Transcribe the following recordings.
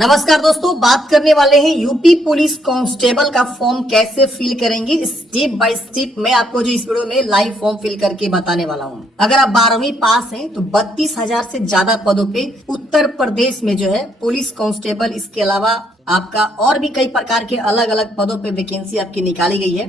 नमस्कार दोस्तों, बात करने वाले हैं यूपी पुलिस कांस्टेबल का फॉर्म कैसे फिल करेंगे। स्टेप बाय स्टेप मैं आपको जो इस वीडियो में लाइव फॉर्म फिल करके बताने वाला हूं। अगर आप 12वीं पास हैं तो 32,000 से ज्यादा पदों पे उत्तर प्रदेश में जो है पुलिस कांस्टेबल, इसके अलावा आपका और भी कई प्रकार के अलग अलग पदों पे वैकेंसी आपकी निकाली गई है,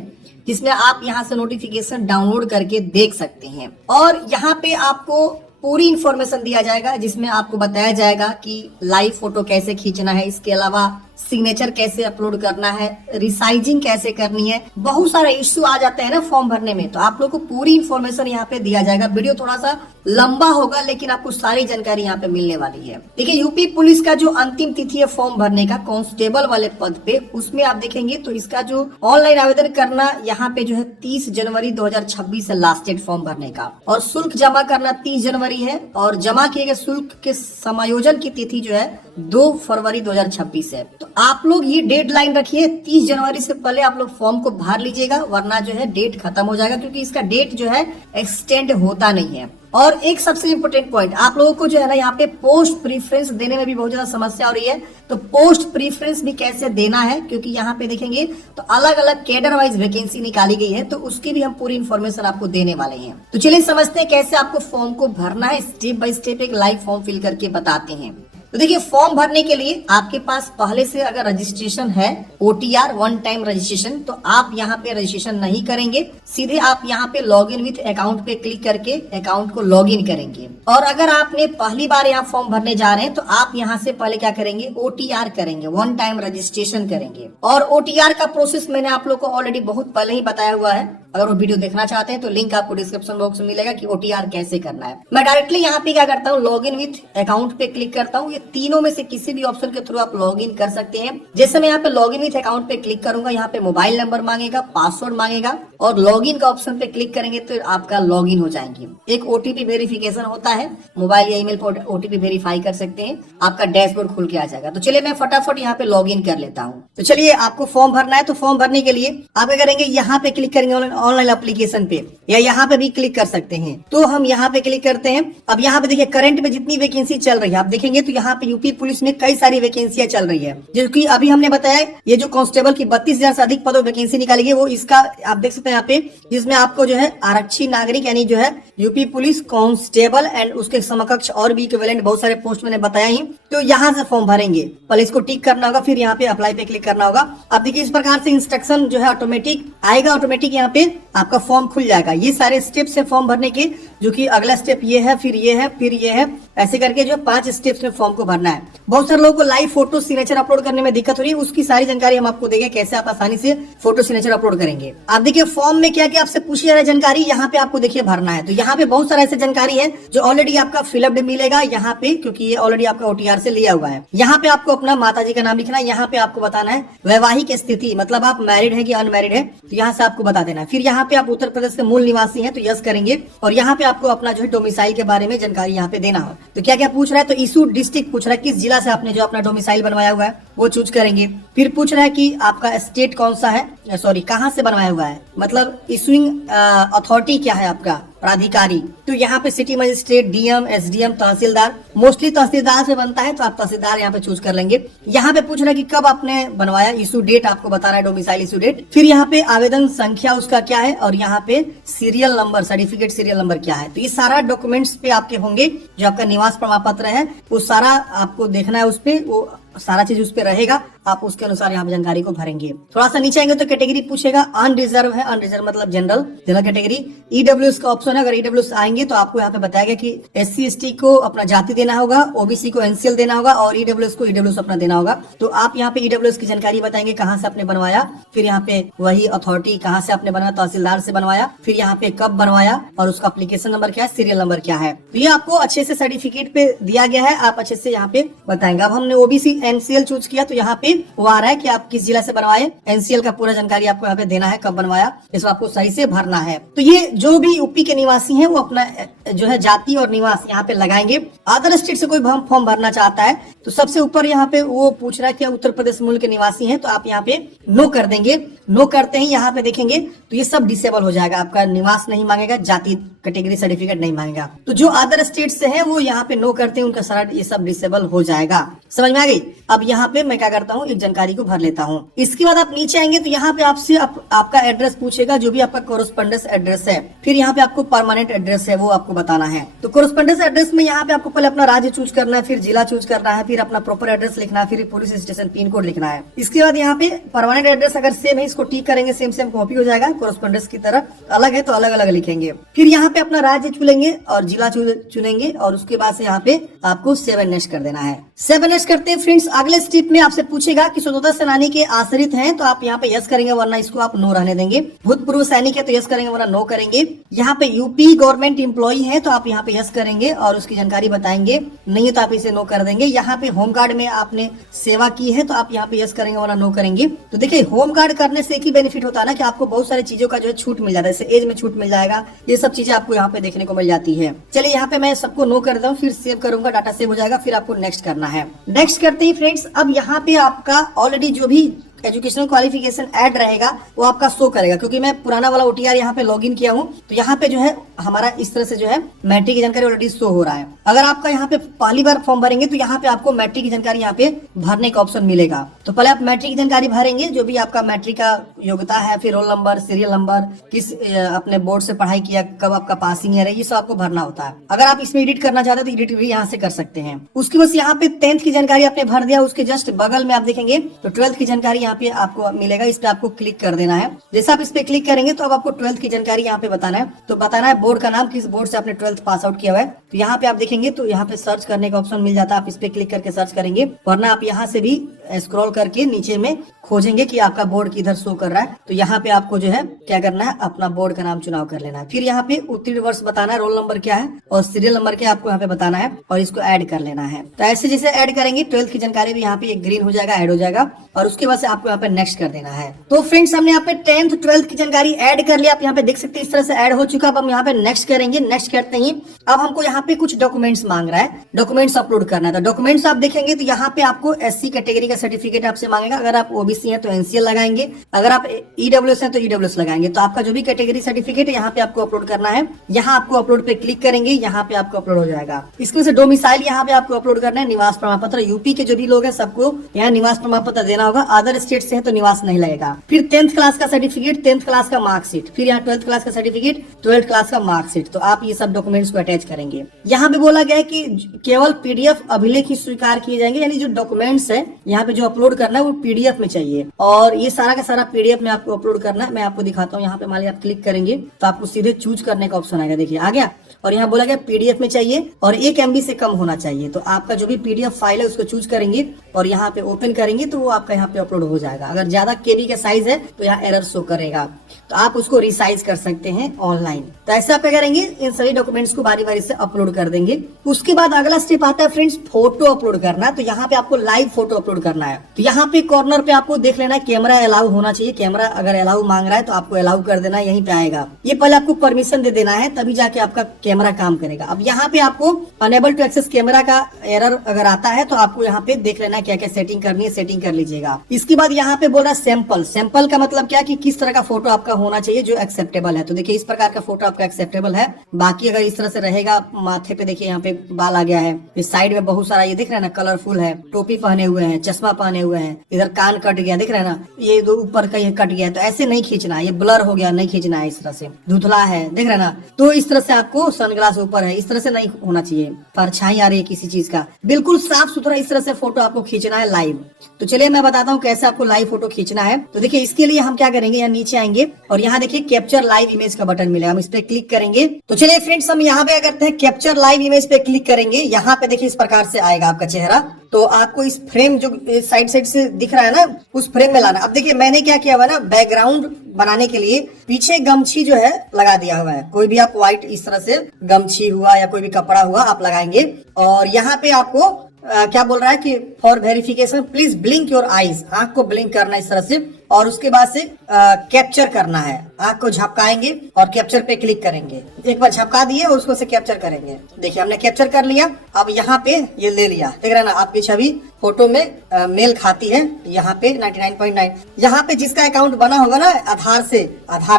जिसमें आप यहाँ से नोटिफिकेशन डाउनलोड करके देख सकते हैं। और यहाँ पे आपको पूरी इंफॉर्मेशन दिया जाएगा, जिसमें आपको बताया जाएगा कि लाइव फोटो कैसे खींचना है, इसके अलावा सिग्नेचर कैसे अपलोड करना है, रिसाइजिंग कैसे करनी है। बहुत सारे इश्यू आ जाते हैं ना फॉर्म भरने में, तो आप लोग को पूरी इंफॉर्मेशन यहाँ पे दिया जाएगा। वीडियो थोड़ा सा लंबा होगा, लेकिन आपको सारी जानकारी यहाँ पे मिलने वाली है। देखिए, यूपी पुलिस का जो अंतिम तिथि है फॉर्म भरने का कांस्टेबल वाले पद पे, उसमें आप देखेंगे तो इसका जो ऑनलाइन आवेदन करना यहाँ पे जो है 30 जनवरी 2026 है लास्ट डेट फॉर्म भरने का। और शुल्क जमा करना 30 जनवरी है, और जमा किए गए शुल्क के समायोजन की तिथि जो है 2 फरवरी 2026 है। तो आप लोग ये डेडलाइन रखिए, 30 जनवरी से पहले आप लोग फॉर्म को भर लीजिएगा, वरना जो है डेट खत्म हो जाएगा, क्योंकि इसका डेट जो है एक्सटेंड होता नहीं है। और एक सबसे इम्पोर्टेंट पॉइंट, आप लोगों को जो है ना यहाँ पे पोस्ट प्रीफरेंस देने में भी बहुत ज्यादा समस्या हो रही है। तो पोस्ट प्रीफरेंस भी कैसे देना है, क्योंकि यहाँ पे देखेंगे तो अलग अलग कैडर वाइज वैकेंसी निकाली गई है, तो उसकी भी हम पूरी इन्फॉर्मेशन आपको देने वाले हैं। तो चलिए समझते हैं कैसे आपको फॉर्म को भरना है। स्टेप बाय स्टेप एक लाइव फॉर्म फिल करके बताते हैं। तो देखिए, फॉर्म भरने के लिए आपके पास पहले से अगर रजिस्ट्रेशन है, OTR वन टाइम रजिस्ट्रेशन, तो आप यहाँ पे रजिस्ट्रेशन नहीं करेंगे, सीधे आप यहाँ पे लॉग इन विथ अकाउंट पे क्लिक करके अकाउंट को लॉग इन करेंगे। और अगर आपने पहली बार यहाँ फॉर्म भरने जा रहे हैं तो आप यहाँ से पहले क्या करेंगे, OTR करेंगे, वन टाइम रजिस्ट्रेशन करेंगे। और OTR का प्रोसेस मैंने आप लोग को ऑलरेडी बहुत पहले ही बताया हुआ है। अगर वो वीडियो देखना चाहते हैं तो लिंक आपको डिस्क्रिप्शन बॉक्स में मिलेगा कि OTR कैसे करना है। मैं डायरेक्टली यहाँ पे क्या करता हूँ, लॉग इन विथ अकाउंट पे क्लिक करता हूँ। ये तीनों में से किसी भी ऑप्शन के थ्रू आप लॉग इन कर सकते हैं। जैसे मैं यहाँ पे लॉग इन विथ अकाउंट पे क्लिक करूंगा, यहाँ पे मोबाइल नंबर मांगेगा, पासवर्ड मांगेगा, और लॉग इन का ऑप्शन पे क्लिक करेंगे तो आपका लॉग इन हो जाएंगे। एक OTP वेरिफिकेशन होता है, मोबाइल या ईमेल पर OTP वेरीफाई कर सकते हैं, आपका डैशबोर्ड खुल के आ जाएगा। तो चलिए मैं फटाफट यहाँ पे लॉग इन कर लेता हूँ। तो चलिए, आपको फॉर्म भरना है, तो फॉर्म भरने के लिए आप क्या करेंगे, यहाँ पे क्लिक करेंगे ऑनलाइन एप्लीकेशन पे, या यहाँ पे भी क्लिक कर सकते हैं। तो हम यहाँ पे क्लिक करते हैं। अब यहाँ पे देखिए करंट में जितनी वैकेंसी चल रही है आप देखेंगे तो यहाँ पे यूपी पुलिस में कई सारी वैकेंसियां चल रही है, जो कि अभी हमने बताया ये जो कांस्टेबल की 32,000 से अधिक पदों वैकेंसी निकाली गई, वो इसका आप देख सकते हैं यहाँ पे, जिसमें आपको जो है आरक्षी नागरिक यानी जो है यूपी पुलिस कांस्टेबल एंड उसके समकक्ष और भी इक्विवेलेंट बहुत सारे पोस्ट मैंने बताया ही। तो यहाँ से फॉर्म भरेंगे, पहले इसको टिक करना होगा, फिर यहाँ पे अप्लाई पे क्लिक करना होगा। अब देखिए, इस प्रकार से इंस्ट्रक्शन जो है ऑटोमेटिक आएगा, ऑटोमेटिक यहाँ पे आपका फॉर्म खुल जाएगा। ये सारे स्टेप्स है फॉर्म भरने के, जो कि अगला स्टेप ये है, फिर ये है, फिर ये है, ऐसे करके जो 5 स्टेप्स में फॉर्म को भरना है। बहुत सारे लोगों को लाइव फोटो सिग्नेचर अपलोड करने में दिक्कत हो रही है, उसकी सारी जानकारी हम आपको देंगे कैसे आप आसानी से फोटो सिग्नेचर अपलोड करेंगे। आप देखिए फॉर्म में क्या क्या आपसे पूछी जा रही है जानकारी, यहाँ पे आपको देखिए भरना है। तो यहाँ पे बहुत सारा ऐसे जानकारी है जो ऑलरेडी आपका फिलअप मिलेगा यहाँ पे, क्योंकि ये ऑलरेडी आपका OTR से लिया हुआ है। यहाँ पे आपको अपना माता जी का नाम लिखना है, यहाँ पे आपको बताना है वैवाहिक स्थिति, मतलब आप मैरिड है कि अनमैरिड है, तो यहाँ से आपको बता देना है। फिर यहाँ पे आप उत्तर प्रदेश के मूल निवासी हैं तो यस करेंगे, और यहाँ पे आपको अपना जो है डोमिसाइल के बारे में जानकारी यहाँ पे देना हो। तो क्या क्या पूछ रहा है, तो इशू डिस्ट्रिक्ट पूछ रहा है, किस जिला से आपने जो अपना डोमिसाइल बनवाया हुआ है वो चूज करेंगे। फिर पूछ रहा है कि आपका स्टेट कौन सा है, सॉरी कहाँ से बनवाया हुआ है, मतलब इशूइंग अथॉरिटी क्या है आपका, प्राधिकारी। तो यहाँ पे सिटी मजिस्ट्रेट, DM, SDM, तहसीलदार, मोस्टली तहसीलदार से बनता है तो आप तहसीलदार यहाँ पे चूज कर लेंगे। यहाँ पे पूछ रहा है कि कब आपने बनवाया, इशू डेट आपको बताना है, डोमिसाइल इशू डेट। फिर यहाँ पे आवेदन संख्या उसका क्या है, और यहाँ पे serial number, certificate serial number क्या है। तो ये सारा डॉक्यूमेंट्स पे आपके होंगे, जो आपका निवास प्रमाण पत्र है वो सारा आपको देखना है, उस पे वो सारा चीज उस पे रहेगा, आप उसके अनुसार यहाँ पे जानकारी को भरेंगे। थोड़ा सा नीचे आएंगे तो कैटेगरी पूछेगा, अनरिजर्व है, अनरिजर्व मतलब जनरल कैटेगरी। EWS का ऑप्शन है, अगर EWS आएंगे तो आपको यहाँ पे बताया गया कि SC ST को अपना जाति देना होगा, OBC को NCL देना होगा, और EWS को EWS अपना देना होगा। तो आप यहाँ पे EWS की जानकारी बताएंगे, कहाँ से आपने बनवाया, फिर यहाँ पे वही अथॉरिटी कहाँ से आपने बनवाया, तहसीलदार से बनवाया, फिर यहाँ पे कब बनवाया, और उसका एप्लीकेशन नंबर क्या है, सीरियल नंबर क्या है। तो ये आपको अच्छे से सर्टिफिकेट पे दिया गया है, आप अच्छे से यहाँ पे बताएंगे। अब हमने OBC NCL चूज किया, तो यहाँ पे वो आ रहा है कि आप किस जिला से बनवाए, NCL का पूरा जानकारी आपको यहाँ पे देना है, कब बनवाया, इसको आपको सही से भरना है। तो ये जो भी यूपी के निवासी हैं वो अपना जो है जाति और निवास यहाँ पे लगाएंगे। अदर स्टेट से कोई फॉर्म भरना चाहता है तो सबसे ऊपर यहाँ पे वो पूछ रहा है कि उत्तर प्रदेश मूल के निवासी हैं, तो आप यहाँ पे नो कर देंगे। नो करते ही यहाँ पे देखेंगे तो ये सब डिसेबल हो जाएगा, आपका निवास नहीं मांगेगा, जाति कैटेगरी सर्टिफिकेट नहीं मांगेगा। तो जो अदर स्टेट से है वो यहाँ पे नो करते हैं, उनका सारा ये सब डिसेबल हो जाएगा। समझ में आ गई। अब यहाँ पे मैं क्या करता हूँ, एक जानकारी को भर लेता हूँ। इसके बाद आप नीचे आएंगे तो यहाँ पे आपसे आपका एड्रेस पूछेगा, जो भी आपका कोरस्पोंडेंस एड्रेस है। फिर यहाँ पे आपको परमानेंट एड्रेस है वो आपको बताना है। तो कोरस्पोंडेंस एड्रेस में यहाँ पे आपको पहले अपना राज्य चूज करना है, फिर जिला चूज करना है, फिर अपना प्रॉपर एड्रेस लिखना है, फिर पुलिस स्टेशन पिन कोड लिखना है। इसके बाद यहाँ पे परमानेंट एड्रेस अगर सेम है इसको टिक करेंगे, सेम सेम कॉपी हो जाएगा। कोरस्पोंडेंस की तरह अलग है तो अलग अलग लिखेंगे। फिर यहाँ पे अपना राज्य चुनेंगे और जिला चुनेंगे और उसके बाद से यहाँ पे आपको 7 नेक्स्ट कर देना है। 7 नेक्स्ट करते हैं फ्रेंड्स। अगले स्टेप में आपसे पूछेगा कि स्वतंत्रता सेनानी के आश्रित हैं तो आप यहाँ पे यस करेंगे, वरना इसको आप नो रहने देंगे। भूतपूर्व सैनिक है तो यस करेंगे, वरना नो करेंगे। यहाँ पे यूपी गवर्नमेंट एम्प्लॉई है तो आप यहाँ पे यस करेंगे और उसकी जानकारी बताएंगे, नहीं है तो आप इसे नो कर देंगे। यहाँ पे होमगार्ड में आपने सेवा की है तो आप यहाँ पे यस करेंगे, वरना नो करेंगे। तो देखिए होमगार्ड करने से एक ही बेनिफिट होता है ना कि आपको बहुत सारी चीजों का जो है छूट मिल जाता है, जैसे एज में छूट मिल जाएगा, ये सब चीजें आपको यहाँ पे देखने को मिल जाती है। चलिए यहाँ पे मैं सबको नो कर देता हूँ, फिर सेव करूंगा, डाटा सेव हो जाएगा, फिर आपको नेक्स्ट करना है। नेक्स्ट करते ही फ्रेंड्स, अब यहाँ पे आपका ऑलरेडी जो भी एजुकेशनल क्वालिफिकेशन ऐड रहेगा वो आपका शो करेगा, क्योंकि मैं पुराना वाला ओटीआर यहाँ पे लॉगिन किया हूँ तो यहाँ पे जो है हमारा इस तरह से जो है मैट्रिक की जानकारी ऑलरेडी शो हो रहा है। अगर आपका यहाँ पे पहली बार फॉर्म भरेंगे तो यहाँ पे आपको मैट्रिक की जानकारी यहाँ पे भरने का ऑप्शन मिलेगा। तो पहले आप मैट्रिक की जानकारी भरेंगे, जो भी आपका मैट्रिक का योग्यता है, फिर रोल नंबर, सीरियल नंबर, किस अपने बोर्ड से पढ़ाई किया, कब आपका पासिंग है, ये सब आपको भरना होता है। अगर आप इसमें एडिट करना चाहते हैं तो एडिट भी यहाँ से कर सकते हैं। उसके बाद यहाँ पे 10th की जानकारी आपने भर दिया, उसके जस्ट बगल में आप देखेंगे तो 12th की जानकारी यहाँ पे आपको मिलेगा। इस पे आपको क्लिक कर देना है। जैसे आप इस पे क्लिक करेंगे तो अब आपको 12th की जानकारी यहाँ पे बताना है। तो बताना है बोर्ड का नाम, किस बोर्ड से आपने 12th पास आउट किया हुआ है। तो यहाँ पे आप देखेंगे तो यहाँ पे सर्च करने का ऑप्शन मिल जाता है, आप इस पे क्लिक करके सर्च करेंगे, वरना आप यहाँ से भी स्क्रॉल करके नीचे में खोजेंगे कि आपका बोर्ड किधर शो कर रहा है। तो यहाँ पे आपको जो है क्या करना है, अपना बोर्ड का नाम चुनाव कर लेना है। फिर यहाँ पे उत्तीर्ण वर्ष बताना है, रोल नंबर क्या है और सीरियल नंबर क्या आपको यहाँ पे बताना है और इसको ऐड कर लेना है। तो ऐसे जैसे ऐड करेंगे 12th की जानकारी भी यहाँ पे ग्रीन हो जाएगा, ऐड हो जाएगा और उसके बाद से आपको यहाँ पे नेक्स्ट कर देना है। तो फ्रेंड्स हमने यहाँ पे 10th 12th की जानकारी ऐड कर लिया, आप यहाँ पे देख सकते हैं इस तरह से ऐड हो चुका। अब हम यहाँ पे नेक्स्ट करेंगे। नेक्स्ट करते ही अब हमको यहाँ पे कुछ डॉक्यूमेंट्स मांग रहा है, डॉक्यूमेंट्स अपलोड करना है। तो डॉक्यूमेंट्स आप देखेंगे तो यहाँ पे आपको SC कैटेगरी का सर्टिफिकेट आपसे मांगेगा। अगर आप OBC हैं तो NCL लगाएंगे, अगर आप EWS हैं तो EWS लगाएंगे। तो आपका जो भी कैटेगरी सर्टिफिकेट है यहाँ पे आपको अपलोड करना है। यहाँ आपको अपलोड पे क्लिक करेंगे, यहाँ पे आपको अपलोड हो जाएगा। इसके वजह से डोमिसाइल यहाँ पे आपको अपलोड करना है, निवास प्रमाण पत्र। यूपी के जो भी लोग हैं सबको यहाँ निवास प्रमाण पत्र देना होगा, अदर स्टेट से है तो निवास नहीं लगेगा। फिर 10th क्लास का सर्टिफिकेट, 10th क्लास का मार्कशीट, फिर यहाँ 12th क्लास का सर्टिफिकेट, 12th क्लास का मार्कशीट। तो आप ये सब डॉक्यूमेंट्स को अटैच करेंगे। यहाँ पे बोला गया है कि केवल PDF अभिलेख ही स्वीकार किए जाएंगे, यानी जो डॉक्यूमेंट्स है यहाँ पे जो अपलोड करना है वो PDF में चाहिए और ये सारा का सारा PDF में आपको अपलोड करना है। मैं आपको दिखाता हूँ। यहाँ पे मान लीजिए आप क्लिक करेंगे तो आपको सीधे चूज करने का ऑप्शन आएगा, देखिए आ गया। और यहाँ बोला गया PDF में चाहिए और 1 MB से कम होना चाहिए। तो आपका जो भी PDF फाइल है उसको चूज करेंगे और यहाँ पे ओपन करेंगे तो वो आपका यहाँ पे अपलोड हो जाएगा। अगर ज्यादा KB का साइज है तो यहाँ एरर शो करेगा, तो आप उसको रिसाइज कर सकते हैं ऑनलाइन। तो ऐसा आप क्या करेंगे, इन सभी डॉक्यूमेंट्स को बारी बारी से अपलोड कर देंगे। उसके बाद अगला स्टेप आता है फ्रेंड्स फोटो अपलोड करना। तो यहाँ पे आपको लाइव फोटो अपलोड करना है। तो यहाँ पे कॉर्नर पे आपको देख लेना है कैमरा अलाउ होना चाहिए। कैमरा अगर अलाउ मांग रहा है तो आपको अलाउ कर देना, यहीं पे आएगा। ये पहले आपको परमिशन दे देना है, तभी जाके आपका कैमरा काम करेगा। अब यहाँ पे आपको अनेबल टू एक्सेस कैमरा का एरर अगर आता है तो आपको यहाँ पे देख लेना है क्या क्या सेटिंग करनी है, सेटिंग कर लीजिएगा। इसके बाद यहाँ पे बोल रहा है सैंपल। सैंपल का मतलब क्या कि किस तरह का फोटो आपका होना चाहिए जो एक्सेप्टेबल है। तो देखिए इस प्रकार का फोटो आपका एक्सेप्टेबल है। बाकी अगर इस तरह से रहेगा, माथे पे देखिए यहाँ पे बाल आ गया है, इस साइड में बहुत सारा ये दिख रहा है ना कलरफुल है, टोपी पहने हुए हैं, चश्मा पहने हुए हैं, इधर कान कट गया दिख रहा है ना, ये दो ऊपर का ये कट गया, तो ऐसे नहीं खींचना है, ये ब्लर हो गया नहीं खींचना है, इस तरह से धुंधला है दिख रहा है ना, तो इस तरह से आपको सनग्लास ऊपर है, इस तरह से नहीं होना चाहिए, परछाई आ रही है किसी चीज का, बिल्कुल साफ सुथरा इस तरह से फोटो आपको खींचना है लाइव। तो चलिए मैं बताता हूँ कैसे आपको लाइव फोटो खींचना है। तो देखिए इसके लिए हम क्या करेंगे, यहाँ नीचे आएंगे और यहाँ देखिए कैप्चर लाइव इमेज का बटन मिलेगा, हम इस पे क्लिक करेंगे। तो चलिए फ्रेंड्स हम यहाँ पे क्या करते हैं, कैप्चर लाइव इमेज पे क्लिक करेंगे। यहाँ पे देखिए इस प्रकार से आएगा आपका चेहरा। तो आपको इस फ्रेम जो साइड से दिख रहा है ना, उस फ्रेम में लाना। अब देखिए मैंने क्या किया हुआ ना, बैकग्राउंड बनाने के लिए पीछे गमछी जो है लगा दिया हुआ है। कोई भी आप व्हाइट इस तरह से गमछी हुआ या कोई भी कपड़ा हुआ आप लगाएंगे और यहाँ पे आपको क्या बोल रहा है कि for verification please blink your eyes, आंख को ब्लिंक करना इस तरह से, और उसके बाद से कैप्चर करना है। आंख को झपकाएंगे और कैप्चर पे क्लिक करेंगे। एक बार झपका दिए और उसको से कैप्चर करेंगे। देखिए हमने कैप्चर कर लिया। अब यहाँ पे ये ले लिया, देख रहे हैं ना, आपकी छवि फोटो में मेल खाती है। यहाँ पे 99.9 यहाँ पे जिसका अकाउंट बना होगा ना आधार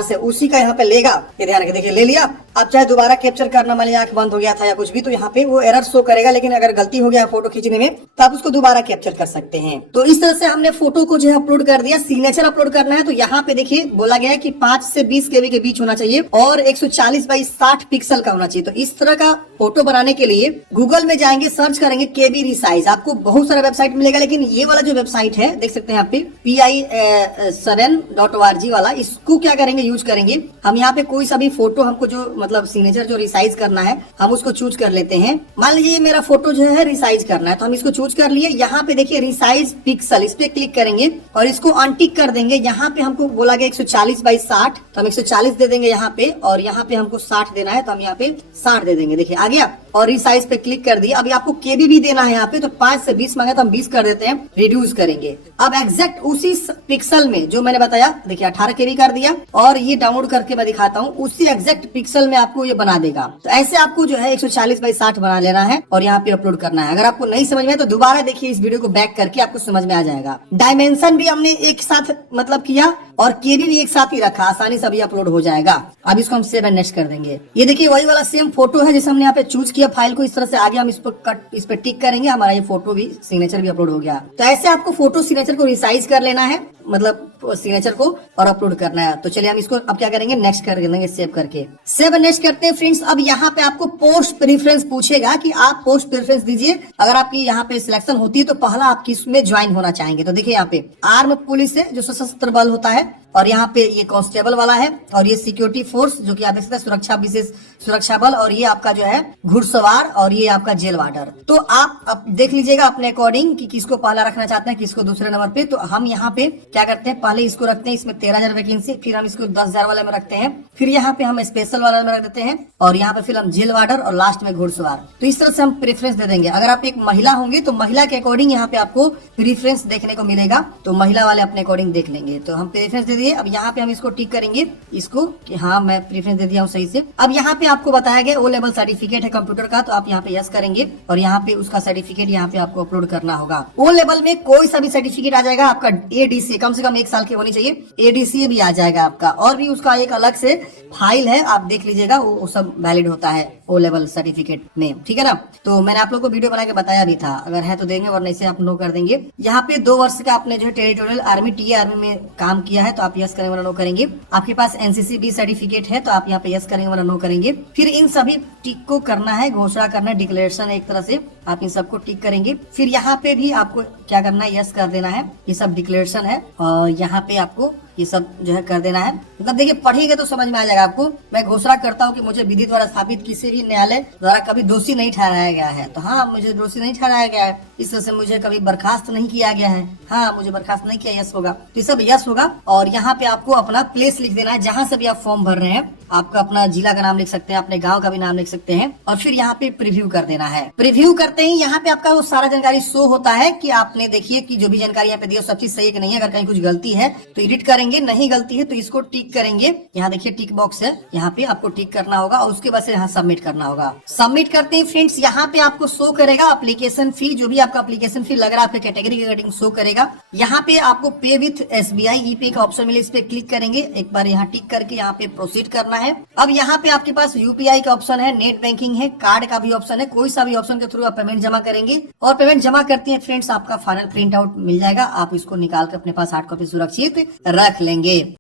से उसी का यहाँ पे लेगा। ये ध्यान रखिए, देखिए ले लिया। अब चाहे दोबारा कैप्चर करना, मान लीजिए आंख बंद हो गया था या कुछ भी, तो यहाँ पे वो एरर शो करेगा। लेकिन अगर गलती हो गया फोटो खींचने में तो आप उसको दोबारा कैप्चर कर सकते हैं। तो इस तरह से हमने फोटो को जो है अपलोड कर दिया। सिग्नेचर अपलोड करना है तो यहाँ पे देखिए बोला गया है कि 5 से 20 KB के बीच होना चाहिए और 140 बाई 60 पिक्सल का होना चाहिए। तो इस तरह का फोटो बनाने के लिए गूगल में जाएंगे, सर्च करेंगे KB रिसाइज। आपको बहुत सारा वेबसाइट मिलेगा, लेकिन ये वाला जो वेबसाइट है देख सकते हैं यहाँ पे pi7.org वाला, इसको क्या करेंगे, यूज करेंगे। हम यहाँ पे कोई सा भी फोटो हमको जो मतलब सिग्नेचर जो रिसाइज करना है हम उसको चूज कर लेते हैं। मान लीजिए मेरा फोटो जो है रिसाइज करना है तो हम इसको चूज कर लिए। यहाँ पे देखिए रिसाइज पिक्सल, इस पे क्लिक करेंगे और इसको अनटिक कर देंगे। यहाँ पे हमको बोला गया 140 बाई 60 तो हम 140 दे देंगे यहाँ पे, और यहाँ पे हमको 60 देना है तो हम यहाँ पे 60 दे देंगे। देखिए आ गया और रिसाइज पे क्लिक कर दिया। अभी आपको KB भी देना है यहाँ पे, तो 5 से 20 मांगा तो हम 20 कर देते हैं, रिड्यूस करेंगे। अब एग्जैक्ट उसी पिक्सल में जो मैंने बताया, देखिए 18 KB कर दिया और ये डाउनलोड करके मैं दिखाता हूँ। उसी एग्जैक्ट पिक्सल में आपको ये बना देगा। तो ऐसे आपको जो है 140 बाई 60 बना लेना है और यहाँ पे अपलोड करना है। अगर आपको नहीं समझ में आए तो दोबारा देखिए इस वीडियो को बैक करके, आपको समझ में आ जाएगा। डायमेंशन भी हमने एक साथ मतलब किया और KB भी एक साथ ही रखा, आसानी से अभी अपलोड हो जाएगा। अब इसको हम सेव एंड नेक्स्ट कर देंगे। ये देखिए वही वाला सेम फोटो है जिसे हमने यहाँ पे चूज किया फाइल को। इस तरह से आगे हम इस पर टिक करेंगे, हमारा ये फोटो भी सिग्नेचर भी अपलोड हो गया। तो ऐसे आपको फोटो सिग्नेचर को रिसाइज कर लेना है, मतलब सिग्नेचर को, और अपलोड करना है। तो चलिए हम इसको अब क्या करेंगे, नेक्स्ट कर देंगे, सेव करके। सेव एंड नेक्स्ट करते हैं फ्रेंड्स। अब यहाँ पे आपको पोस्ट प्रेफरेंस पूछेगा कि आप पोस्ट प्रेफरेंस दीजिए। अगर आपकी यहाँ पे सिलेक्शन होती है तो पहला आप किस में ज्वाइन होना चाहेंगे। तो देखिए यहाँ पे आर्म पुलिस है जो सशस्त्र बल होता है, और यहाँ पे ये कांस्टेबल वाला है, और ये सिक्योरिटी फोर्स जो कि आप देख सकते हैं सुरक्षा विशेष सुरक्षा बल, और ये आपका जो है घुड़सवार, और ये आपका जेल वार्डर। तो आप देख लीजिएगा अपने अकॉर्डिंग कि किसको पहला रखना चाहते हैं, किसको दूसरे नंबर पे। तो हम यहाँ पे क्या करते हैं, पहले इसको रखते हैं, इसमें 13,000 वैकेंसी, फिर हम इसको 10,000 वाले में रखते हैं, फिर यहाँ पे हम स्पेशल वाले में रख देते हैं, और यहाँ पे फिर हम जेल वार्डर, और लास्ट में घुड़सवार। तो इस तरह से हम प्रेफरेंस दे देंगे। अगर आप एक महिला होंगे तो महिला के अकॉर्डिंग यहाँ पे आपको प्रेफरेंस देखने को मिलेगा, तो महिला वाले अपने अकॉर्डिंग देख लेंगे। तो हम प्रेफरेंस दे दिए। अब यहाँ पे हम इसको टिक करेंगे इसको कि हाँ मैं प्रेफरेंस दे दिया हूँ सही से। अब यहाँ पे आपको बताया गया O लेवल सर्टिफिकेट है कंप्यूटर का, तो आप यहाँ पे यस करेंगे और यहाँ पे उसका सर्टिफिकेट यहाँ पे आपको अपलोड करना होगा। O लेवल में कोई सा भी सर्टिफिकेट आ जाएगा आपका, ADCA कम से कम 1 साल की होनी चाहिए, ADCA भी आ जाएगा आपका, और भी उसका एक अलग से फाइल है, आप देख लीजिएगा, वो सब वैलिड होता है O लेवल सर्टिफिकेट में, ठीक है ना। तो मैंने आप लोग को वीडियो बना के बताया भी था, अगर है तो देंगे, वरना इसे आप नो कर देंगे। यहाँ पे 2 वर्ष का आपने जो है टेरिटोरियल आर्मी TA आर्मी में काम किया है तो आप यस करेंगे वरना नो करेंगे। आपके पास NCC B सर्टिफिकेट है तो आप यहाँ पे यस करेंगे वरना नो करेंगे। फिर इन सभी टिक को करना है, घोषणा करना है, डिक्लेरेशन है एक तरह से, आप इन सबको टिक करेंगे। फिर यहाँ पे भी आपको क्या करना है, यस कर देना है, ये सब डिक्लेरेशन है, और यहाँ पे आपको ये सब जो है कर देना है। मतलब देखिए पढ़ेंगे तो समझ में आ जाएगा आपको। मैं घोषणा करता हूँ कि मुझे विधि द्वारा स्थापित किसी भी न्यायालय द्वारा कभी दोषी नहीं ठहराया गया है। तो हाँ, मुझे दोषी नहीं ठहराया गया है, इस तरह से मुझे कभी बर्खास्त नहीं किया गया है। हाँ, मुझे बर्खास्त नहीं किया, यस होगा। तो ये सब यस होगा। और यहाँ पे आपको अपना प्लेस लिख देना है, जहाँ से भी आप फॉर्म भर रहे हैं। आपका अपना जिला का नाम लिख सकते हैं, अपने गांव का भी नाम लिख सकते हैं, और फिर यहाँ पे प्रीव्यू कर देना है। प्रीव्यू करते ही यहाँ पे आपका वो सारा जानकारी शो होता है कि आपने देखिए कि जो भी जानकारी यहाँ पे दी सब चीज सही है कि नहीं है। अगर कहीं कुछ गलती है तो एडिट करेंगे, नहीं गलती है तो इसको टिक करेंगे। यहाँ देखिए टिक बॉक्स है, यहाँ पे आपको टिक करना होगा और उसके बाद से यहाँ सबमिट करना होगा। सबमिट करते ही फ्रेंड्स यहाँ पे आपको शो करेगा एप्लीकेशन फी, जो भी आपका एप्लीकेशन फी लग रहा है आपके कैटेगरी के अकॉर्डिंग शो करेगा। यहाँ पे आपको पे विथ SBI ePay का ऑप्शन मिले, इस पे क्लिक करेंगे, एक बार यहाँ टिक करके यहाँ पे प्रोसीड करना है। अब यहाँ पे आपके पास UPI का ऑप्शन है, नेट बैंकिंग है, कार्ड का भी ऑप्शन है, कोई सा भी ऑप्शन के थ्रू आप पेमेंट जमा करेंगे। और पेमेंट जमा करते हैं फ्रेंड्स आपका फाइनल प्रिंट आउट मिल जाएगा, आप इसको निकाल कर अपने पास हार्ड कॉपी सुरक्षित रख लेंगे।